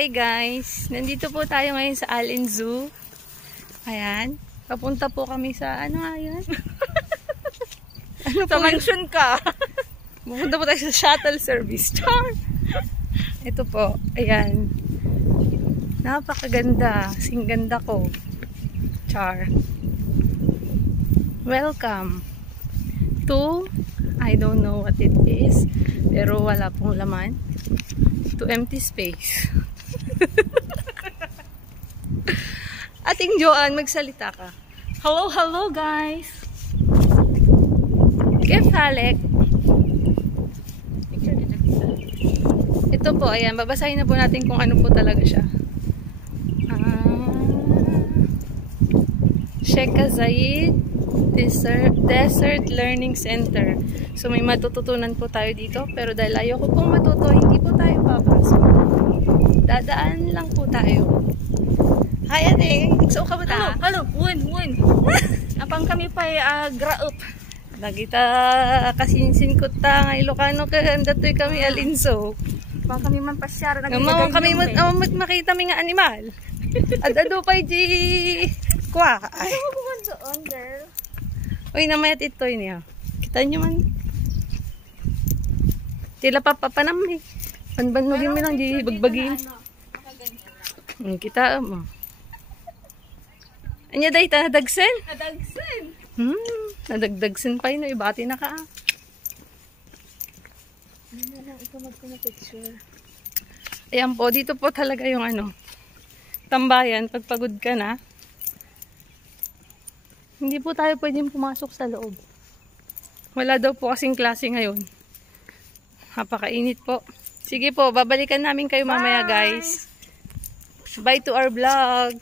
Hey guys, nandito po tayo ngayon sa Allen Zoo. Ayan, papunta po kami sa ano nga yan? Ano sa mansion ka. Pupunta po tayo sa shuttle service. Char! Ito po, ayan. Napakaganda. Singganda ko. Char. Welcome to, I don't know what it is, pero wala pong laman. To empty space. Ating Joanne, magsalita ka. Hello, hello guys! Kef Halek. Ito po, ayan, babasahin na po natin kung ano po talaga siya. Sheikh Zayed Desert Learning Center. So may matututunan po tayo dito, pero dahil ayoko pong matuto, hindi po tayo papasok. Dadaan lang po tayo. Hi, ate. So ka ba ta? Hello, win. Apang kami pa graup. Nagita kasinsin ko ta nga Ilocano ka datoy kami alinso. Apang kami man pasyar Ngamo kami makita mi nga animal. Adado pa di kwa. Ay. doon, girl. Uy, namayat ito niya. Kita nyo man. Tila papapanami. Panbanugin mo lang di bagbagin. Kita mo. Anya dahi ta nadagsen? Nadagsen. Nadagdagsen pa yun. Ibati na ka. Hindi na lang ikaw magpapicture. Ayan po, dito po talaga yung ano, tambayan. Pagpagod ka na, hindi po tayo pwedeng pumasok sa loob. Wala daw po kasing klase ngayon. Napakainit po. Sige po, babalikan namin kayo mamaya guys. Bye to our vlog.